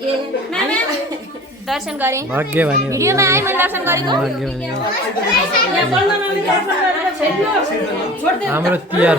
दर्शन गरेँ भाग्य भने भिडियोमा आए मैले दर्शन गरेको हाम्रो तिहार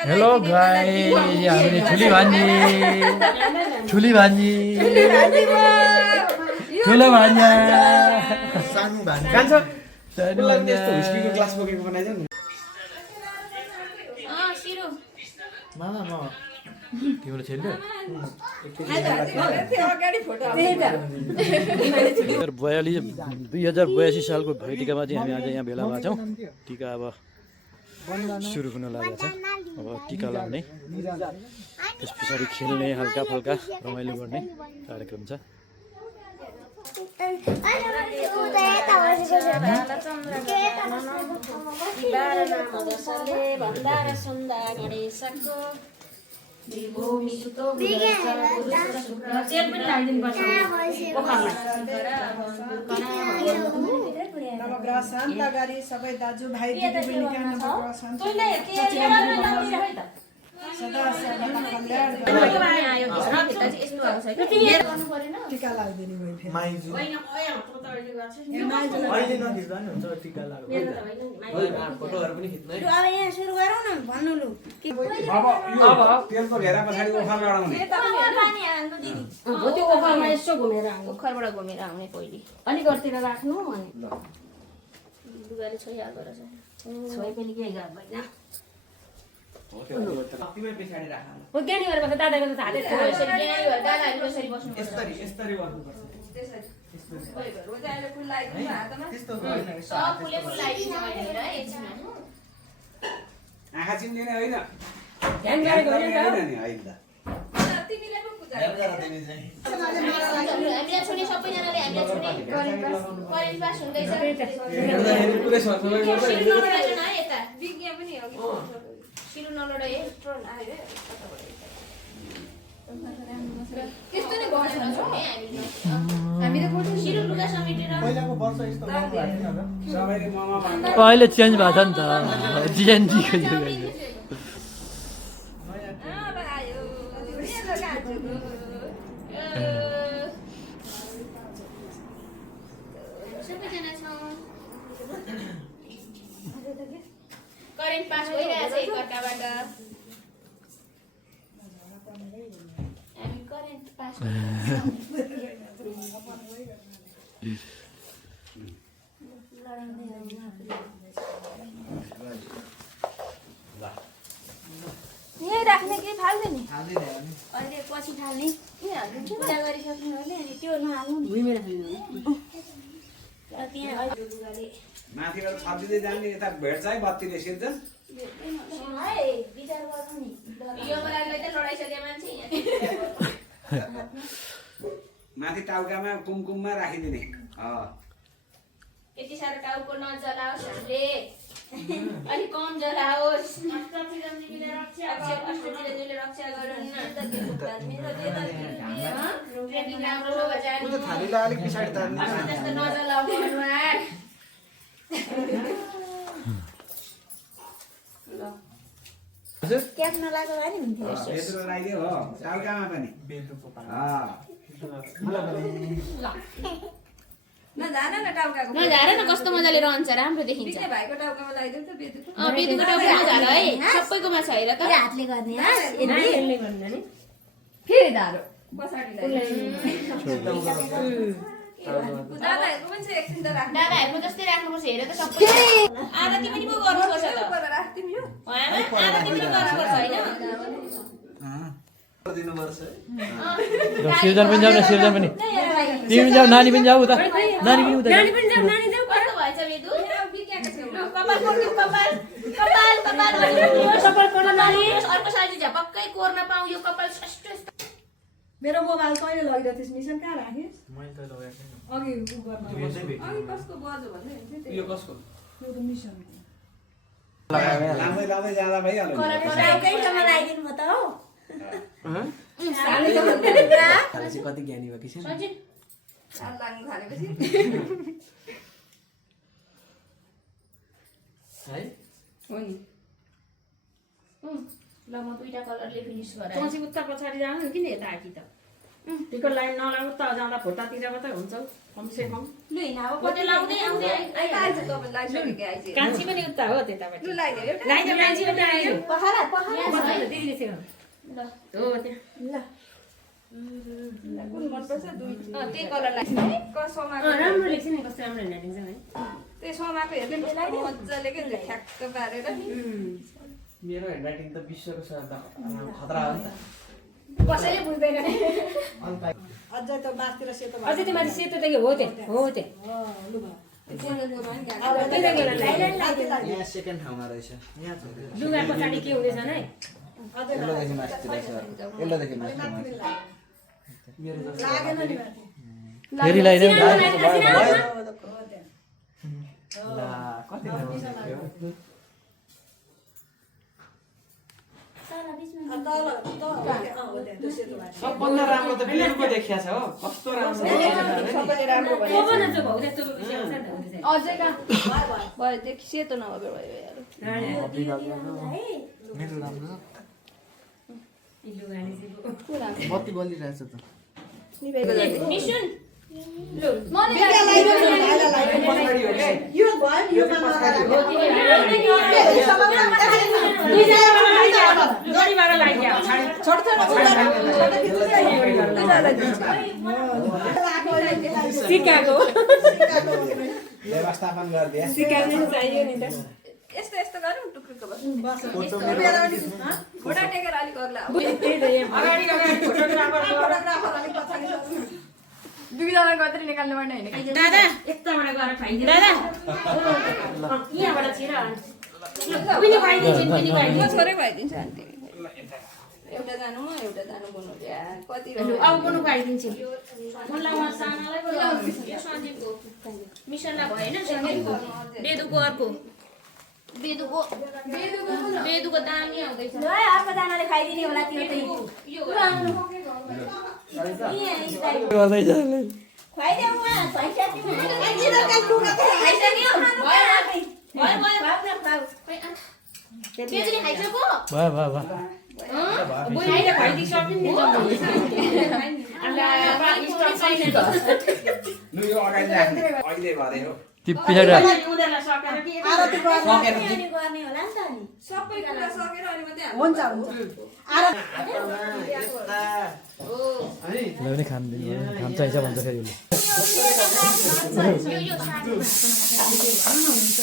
हेलो गाइस हामीले ठुली भान्जी ठुलो भान्जा सानो भान्जा कान्छ सानो भान्जा यस्तो हुस्कीको क्लास बोकेको बनाइज नि सिरु मामा म तिम्रो छोरीले 2082 सालको भैटिकामा चाहिँ हामी आज यहाँ भेला भएका छौँ टिका अब सुरु हुन लागेको छ अब टिका लाउने त्यस पछाडि खेल्ने हल्का फल्का रमाइलो गर्ने कार्यक्रम छ नवग्रह शान्त गरी सबै दाजुभाइ दिदीबहिनीका नवग्रह शान्त सदा सदा कल्याण टिका लाग्दैन माइजु अहिले नखिच्दा नि हुन्छ टिका लाग्यो फोटोहरु पनि खिच्नु है अब यहाँ सुरु गरौँ न भन्नु लु अब तेलको घेरा पछाडी ओखर लडाउने त्यो ओखरमा यसो घुमेर आउनु ओखरबाट घुमेर आउने पहिले अनि घरतिर राख्नु अनि लुगाले छोइहाल्दो रहेछ छोइ पनि केही गर्दैन तिमी पछाडी राख हो ज्ञानी गरेर बस्दा दादाको त हातै यसरी ज्ञानी भएर दादाहरु कसरी बस्नु यसरी यसरी गर्नु पर्छ त्यसरी यसरी हो जाले फुल लाइदिनु हातमा त्यस्तो होइन सब फुले फुल लाइदिनु भनेर है एकछिन आँखा चिन्दैन होइन ध्यान गरेको होइन नि होइन तिमीले पो पूजा हामीलाई छोडी सबैजनाले हामीलाई छोडी करेन्ट पास हुँदैछ पुरै सरसफाइ गर्छ सिरु नलडाइछ न यता विज्ञ पनि हो सिरु नलडाइ यत्रो आयो त्यस्तो नै गर्छ हामीले फोटो सिरु लुगा समेटेर पहिलाको वर्ष यस्तो गर्नु भएको थियो सबैले ममा भन्नु अहिले चेन्ज भएको छ नि त जिएनजीको करेन्ट पास भइरहेछ एकअर्काबाट हामी करेन्ट पास यही राख्ने कि फाल्ने नि अहिले पछि फाल्ने पूजा गरिसक्नु भने अनि त्यो नहाल्नु भुइँमै राख्नु त्यहाँ माथिबाट छापिँदै जाने यता भेट्छ है बत्तीले सिर्जन विचार गर्नु नि यो बराललाई त लडाइसके मान्छे माथि टाउकामा कुमकुममा राखिदिने यति साह्रो टाउको नजलाओस् हामीले अलि कम जलाओस् अष्टतिर रक्षा गरून् राम्रो अलिक पछाडि तान्ने जस्तो नजलाउनु अनुहार क्याप नलागो भए नि हुन्थ्यो बेदुरो लगाइदियो हो टाउकामा पनि नझार न कस्तो मजाले रहन्छ राम्रो देखिन्छ भाइको टाउकामा लगाइदिउँ त बेदुको बेदुको टाउका नझार है सबैकोमा छ हेर त हातले गर्ने फेरि धारो दादाहरूको पनि छ एकछिन त राख्नु दादाहरूको जस्तै राख्नुपर्छ हेर त सबै आरती पनि पो गर्नुपर्छ त राख्दिउँ यो आरती पनि गर्नुपर्छ होइन सिर्जन पनि जाऊ न सिर्जन पनि तिमी जाऊ नानी पनि जाऊ उता नानी पनि उता कस्तो भएछ बेदु कपाल कोर्दिउ कपाल अर्को साली झपक्कै कोर्न पाऊ यो कपाल सस्तो मेरो मोबाइल कहिले लगिरहेको थिएछ मिसन कहाँ राखेस् मैले त लगाएको छैन अघि उ गर्न अनि कसको बजो भन्दै हुन्छ यो कसको यो त मिसन लाँदै लाँदै जाँदा भइहाल्यो कति ज्ञानी भएको छ साल लाग्नु थालेपछि है हो नि ल म दुईटा कलरले फिनिस गराएँ तँ चाहिँ उता पछाडि जानु नि किन यता आकी त टिको लाइन नलाउ उता जाँदा फोटातिर मात्रै हुन्छ कमसे कम लु हिँड अब पट्टि लाउँदै आउँदै आइहाल्छ तपाईँ लागिसकेको आइज कान्छी पनि उता हो त्यताबाट लु लगाइदियो एउटा लाइदियो कान्छी पनि आयो पखाला दिदीले थियो ल हो त्यहाँ कुन मनपर्छ दुई त्यही कलर लाग्छ है कसोमाको राम्रो लेख्छ नि कस्तो राम्रो हेर्नुहुन्छ है त्यो सोमाको हेर्नु मजाले के ठ्याक्क पारेर मेरो ह्यान्डराइटिङ त विश्वको खतरा हो नि त कसैले बुझ्दैन अझै त माथितिर सेतो अझै त्यो माथि सेतो देख्यो हो त्यो लु यहाँ सेकेन्ड ठाउँमा रहेछ यहाँ छ लुगा पछाडि के हुँदैछ है यसलोदेखि माथि रहेछ यसलोदेखि माथि मेरो लागेन नि माथि फेरि लगाइदेऊ ला कति राम्रो देखियो सबभन्दा राम्रो त बेलुको देखिया छ हो कस्तो राम्रो सबैले राम्रो को बनाउँछ भाउ त्यस्तो विषय आउँछ नि त हुन्छ अझै कहाँ भयो देखि सेतो नभएको भयो मेरो राम्रो लुगाले बत्ती बलिरहेछ त मिसुन लु यो भयो यो जोडीबाट लाग्यो सिकाएको व्यवस्थापन गरिदिए सिकाउनु चाहियो नि त यस्तो यस्तो गरौँ टुक्रुको फोटा टेकेर अलिक अग्ला फोटोग्राफर अलिक पछाडि दुईजना गएर निकाल्नु पर्ने होइन दादा यताबाट गएर खाइदिनु दादा यहाँबाट छिर पनि खुवाइदिन्छु पनि म खुवाइदिन्छु छोरै खुवाइदिन्छु आन्टी एउटा जानु बोल्नु कति अब पनि खुवाइदिन्छु मलाई उहाँ सानालाई पो यो सञ्जीवको मिसनलाई भएन सञ्जीवको बेदुको अर्को बेदुको दामी आउँदैछ अर्को दानाले खाइदिने होला त्यो त यो खुवाइदेऊ बेदुले खाइसक्यो भयो भयो भयो बुझाइले खुवाइदिइसक्यो नि लु यो अगाडि राख्ने अहिले भरे हो ती पछाडि राख उनीहरूलाई सकेर कि गर्ने होला नि त नि सबै कुरा सकेर अनि मात्रै हुन्छ ल पनि खानु चाहिन्छ भन्छ फेरि उसले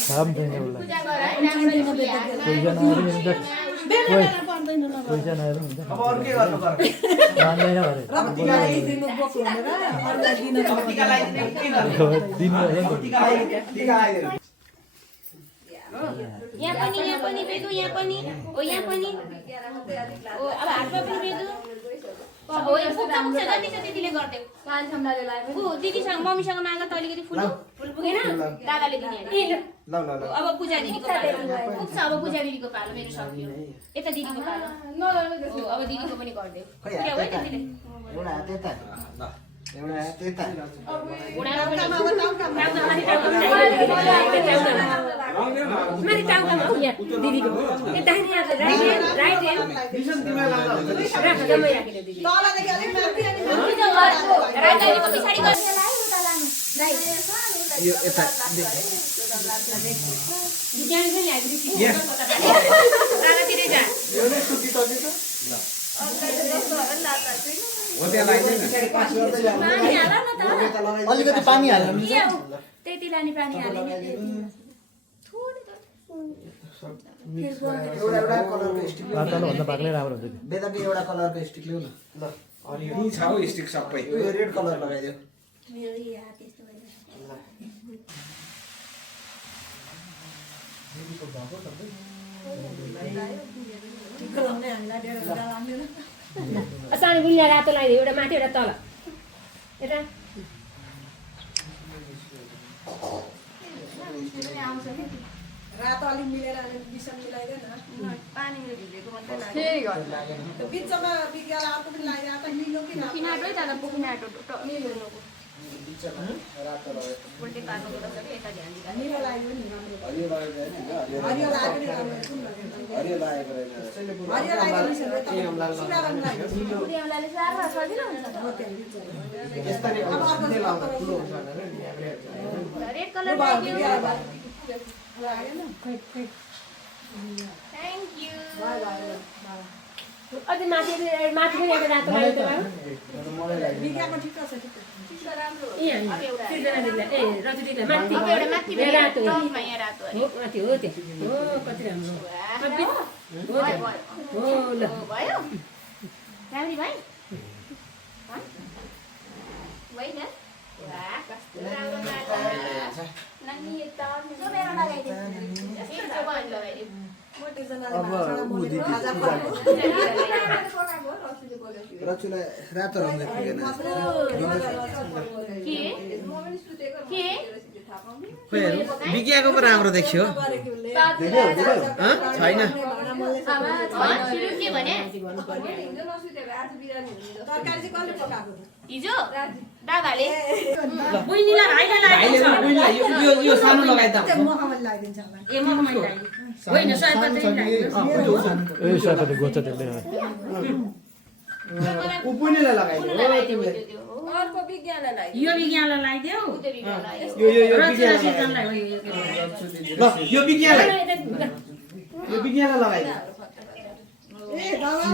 खाम छैन उसलाई पैसा नआएर हुन्छ अब अरू के गर्नु पर्छ मान्दैन भरे टिका लगाइदिने के गर्ने दिनु टिका लगाइदिनु यहाँ पनि बेदु यहाँ पनि ओ यहाँ पनि ओ अब हातमा पनि बेदु हो यो पुग्छ जति छ त्यतिले गरिदेऊ दिदीसँग मम्मीसँग माग त अलिकति फुल पुगेन दादाले दिने अब पूजा दिदीको पालो पुग्छ अब पूजा दिदीको पालो मेरो सक्यो यता दिदीको पालो अब दिदीको पनि गरिदेऊ क्या हो त्यतिले एउटा हात यता एउटा हात यता उडामा पनि माथि टाउकामा हो यहाँ दिदीको यता नि राइट मिसन तिमीलाई लाग्दा हुन्छ नि राख जम्मै राखेर दिदी राजाको पछाडि गर्छ यो यता ज्ञान पनि आइदिन्छ यहाँ दादातिरै जा यो नै सुति तले त हो त्यहाँ लगाइदिनु अलिकति पानी हाल्नु मिल्छ त्यति लाने पानी हालेन एउटा एउटा कलरको स्टिक पातलो भन्दा बाक्लै राम्रो हुन्छ त्यो बेदाको एउटा कलरको स्टिक ल्याउ न ल अनि यो छ हौ स्टिक सबै यो रेड कलर लगाइदियो मेरो हात यस्तो सानो बुनिया रातो लगाइदियो एउटा माथि एउटा तल यता रातो अलिक मिलेर बिसन मिलाइदैन पानीले भिजेको मात्रै लाग्यो के गर्नु बिचमा बिग्याल अर्को पनि लगाइरहेको त मिल्यो कि पिनाटै जाँदा पुकिनाटो उल्टै पार्नु पर्छ कि यता ध्यान दिँदा मिलो लाग्यो नि हरियो लागेको हैन हरियो लाग्यो नि हरियो लागेको रहेछ हरियो लाग्यो मिसन सुना रङ लाग्यो बुढियाउलाले सार्न सजिलो हुन्छ त यस्तरी अब अर्को के लाउँदा अर्को ठुलो हुन्छ भनेर नि रेड कलर लाग्यो लाग्यो न थ्याङ्क यू अझै माथि माथि पनि एउटा रातो लगाइदियो मलाई लाग्यो बिग्याको ठिक छ यहाँ सिर्जना दिदीलाई ए रजु दिदीलाई माथि अब एउटा माथि यहाँ रातो टपमा यहाँ रातो हो माथि हो त्यो हो कति राम्रो हो हो ल भयो राम्री भाइ होइन वाह कस्तो राम्रो लाग्यो नानी यता जो मेरो लगाइदियो यस्तो भयो लगाइदियो रचुलाई रातो रङले पुगेन के खोइ बिकियाको पो राम्रो देखियो छैन सुरु के भने तरकारी चाहिँ कसले पकाएको हिजो दादाले बुइनीलाई भाइलाई लगाइदिन्छ यो सानो लगाइदा त्यो मखमली लगाइदिन्छ होला ए म पनि होइन सयपत्री ए साथी गोच्छ त्यसले उपुनीलाई लगाइदियो अर्को विज्ञानलाई लाग्यो यो विज्ञानलाई लगाइदेऊ यो रचुला बिकियालाई सिर्जनलाई ल यो बिकियालाई लगाइदियो ए बाबा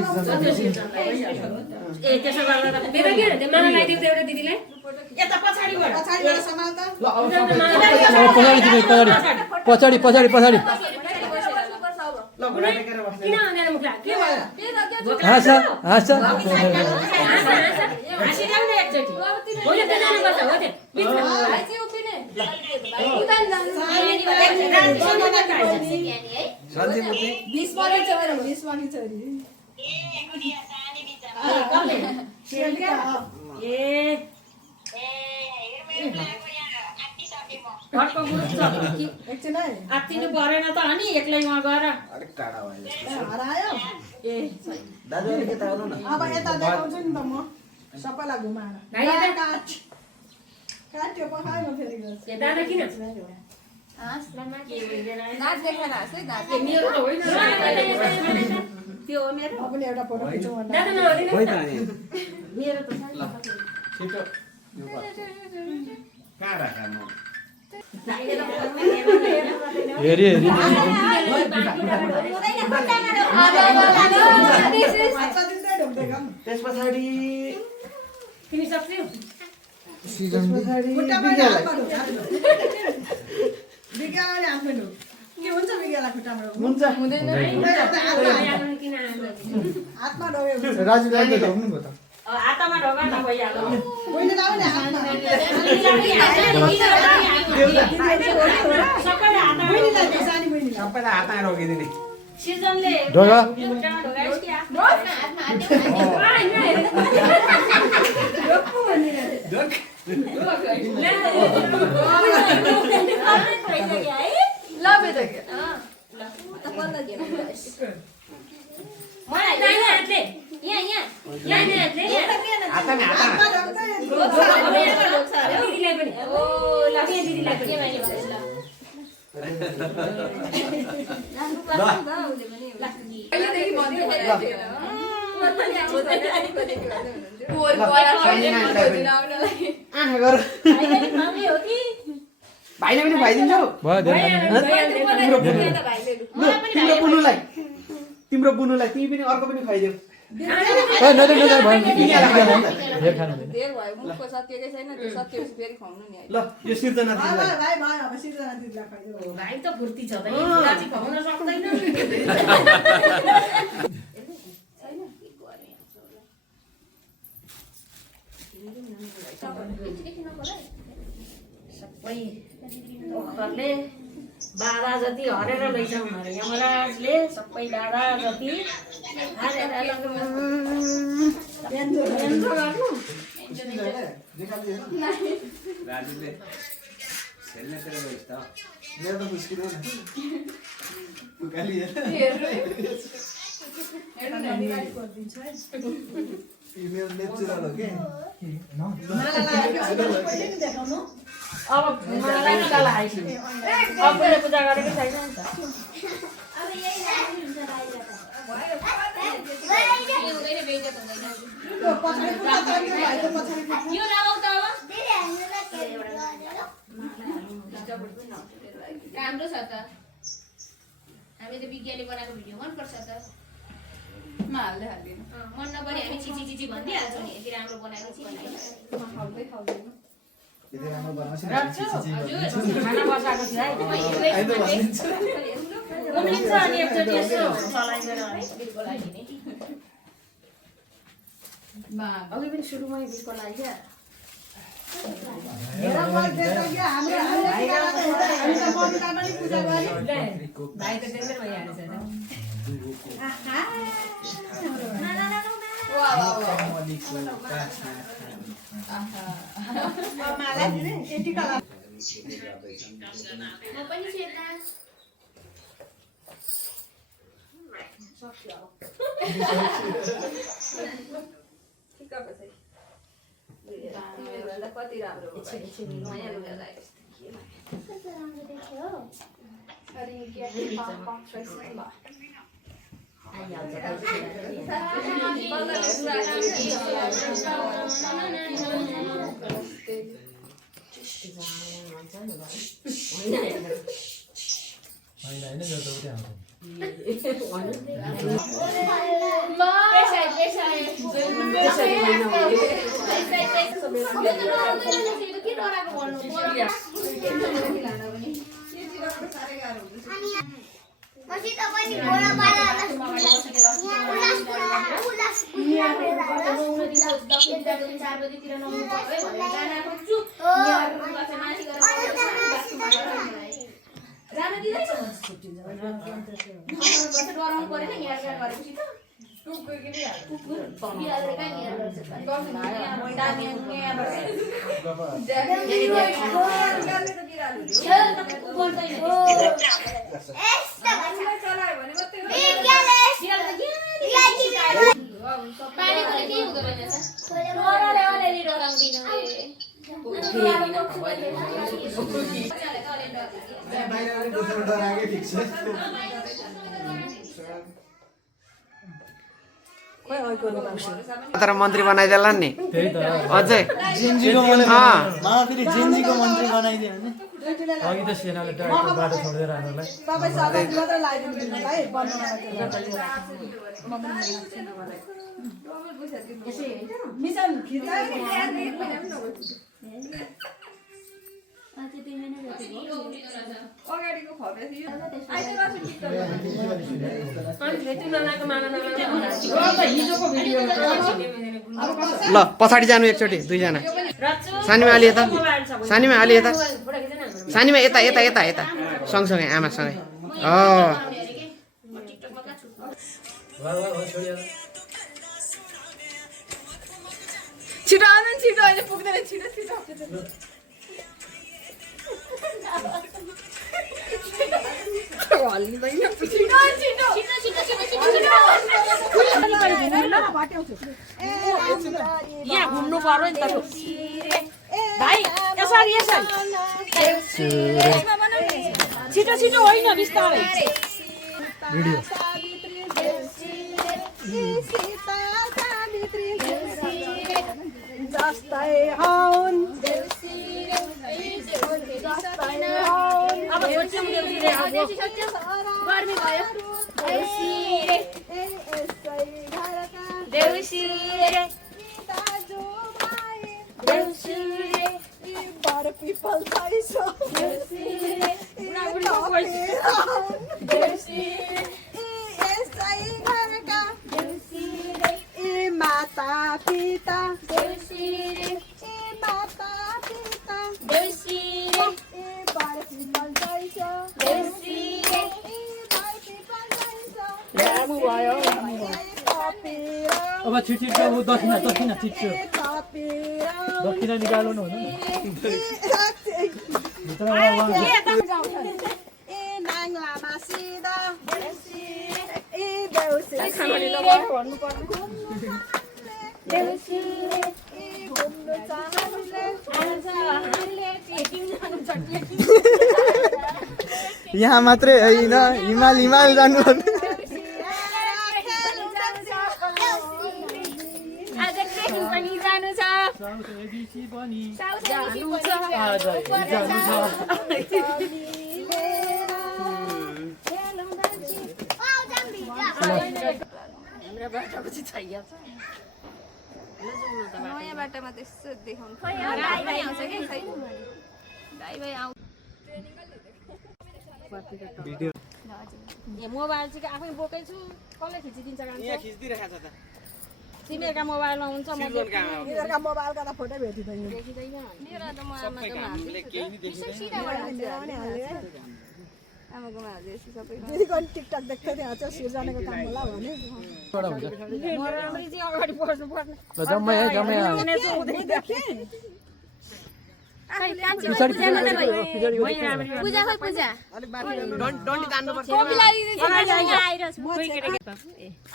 ए त्यसो गर्दा त मेरो के त्यो मलाई लगाइदिऊ त एउटा दिदीलाई यता पछाडिबाट पछाडिबाट समाल त ल अब पछाडि पछाडि पछाडि ल घुँडा टेकेर बस्ने किन भनेर मुखला के भयो हाँस हाँस हाँसिराउ न एकचोटि होइन त्यो जानुपर्छ हो त्यो बिचमा सन्जीवती 20 बाँकी छ अरे 20 बाँकी छ अरे ए घरको ग्रुप छ एकछिन है आत्तिनु परेन त अनि एक्लै उहाँ गएर अलिक टाढा भयो हरायो ए दाजु अलिक यता आउनु न अब यता देखाउँछु नि त म सबैलाई घुमाएर भाइ यता काट्यो पकायो म फेरि गर्छु ए दादा किन नाच देखाएर हाँस है नाच ए मेरो त होइन त्यो हो मेरो म पनि एउटा फोटो खिचौँ भन्दा दादा नहरिनु खोइ त अनि मेरो त छिटो यो गर। कहाँ राखा म हेरी हेरी अच्छा दिँदै ढोक्दै गम त्यस पछाडि तिमी सक्छौ खुट्टामा बिकियालाई हातमा ढोक्छ बिग्यालाई हातमा ढोक के हुन्छ बिग्यालाई खुट्टामा ढोक हुन्छ हुँदैन किन हातमा ढोक्यो राजुलाई त ढोक्नु भयो त हातमा ढोका त भइहाल्यो कोइले लाउने हातमा सबैले हातमा बहिनीलाई दिए, सानी बहिनीलाई सबैलाई हातमा रोकिदिने सिजनले ढोका खुट्टामा ढोकाइस् कि आफ्नो ल बेटा के मलाई दाहिने हातले यहाँ दाहिने हातले हातमा हातमा ढोक्दै दिदीलाई पनि ओ ल दिदीलाई पनि के मैले भने ल पहिलेदेखि भन्दै आँखा गर माग्ने हो कि भाइले पनि खुवाइदिन्छौ भयो धेरै तिम्रो बुनुलाई तिमी पनि अर्को पनि खुवाइदेऊ नजर नजर भयो धेरै खानु हुँदैन धेर भयो मुखको सत्य छैन त्यो सत्य फेरि खुवाउनु नि ल यो सिर्जना भाइ दिदीलाई भाइ भाइ अब सिर्जना दिदीलाई खुवाइदेऊ भाइ त फुर्ती छ त दाजी खुवाउन सक्दैन सबै ओखरले बाधा जति हरेर लैजाउँ अरे यमराजले सबै बाधा जति हालेर राजुले खेल्ने तेरो भइस् त मेरो त मुस्किल हो नि उकाली इमेल नेचुरल हो के अब मलाई निकाला आइसक्यो अब मैले पूजा गरेको छैन नि त अब यही राख्नु हुन्छ बाहिर यो लगाऊ त अब राम्रो छ त हामी त विज्ञानले बनाएको भिडियो मनपर्छ त म हाल्दै हाल्दिनँ मन नपरे हामी चिची चिची भनिदिइहाल्छौँ नि यति राम्रो बनाएको छ म खाउँदै खाउँदैन यति राम्रो बनाउँछ नि खाना बसाएको थियो है आइतो भनिदिन्छु उम्लिन्छ अनि एकचोटि यसो चलाइदिएर बिलको लागि नै अघि पनि सुरुमा बिचको लागि क्या हेर मध्ये त के हाम्रो हामी त मम्मीलाई पनि पूजा गर्यो भाइ त त्यसै भइहाल्छ त मलाई दिने केटीका लागि म पनि सेता ठिक्कको छ तिमीहरूलाई कति राम्रो नयाँ लुगा लगाएको पछि त पनि बोरा पारा जान दिँदैछ डराउनु परेन यहाँ गरेपछि त तर मन्त्री बनाइदेला नि अझै जेन्जीको मन्त्री फेरि जेन्जीको मन्त्री बनाइदियो भने अघि त सेनाले डाइरेक्ट बाटो छोड्दै राख्नुलाई तपाईँ सबै मात्र लगाइदिनु भाइ बनाउनलाई मिसन खिचाइ अगाडिको खपेपछि ल पछाडि जानु एकचोटि दुईजना सानीमा अलि यता सानीमा अलि यता सानीमा यता यता यता यता सँगसँगै आमासँगै छिटो आउनु छिटो अहिले पुग्दैन छिटो छिटो यहाँ घुम्नु पर्यो नि त भाइ यसरी यसरी छिटो छिटो होइन बिस्तारै भिडियो जस्तै हौन अब सोच्यौँ गर्मी भयो पिपल माता पिता माता पिता अब छिटो ऊ दक्षिणा छिटो दक्षिणा निकाल्नु हुँदैन यहाँ मात्रै होइन हिमाल जानु आज ट्रेकिङ पनि जानु छ नयाँ बाटोमा त्यसो देखाउनु मोबाइल चाहिँ आफै बोकै छु कसले खिचिदिन्छ तिमीहरूका मोबाइलमा हुन्छ यिनीहरूका मोबाइलका त फोटो भेटिँदैन आमाकोमा हाल्दैछु सबै दिदीको पनि टिकटक देख्दै थियो अझ सिर्जनाको काम होला भने अगाडि बस्नु पर्ने जम्मै पूजा खोइ पूजा डन्डी तान्नुपर्छ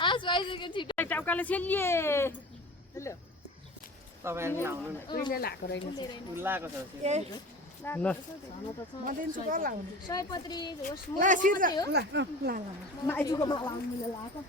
आसु आइसक्यो छिटो टाउकाले सेलिए म दिन्छु कल लाउने सयपत्री होस् ल सिर्जा ल ल म आइजुको माला आउनु लगाएको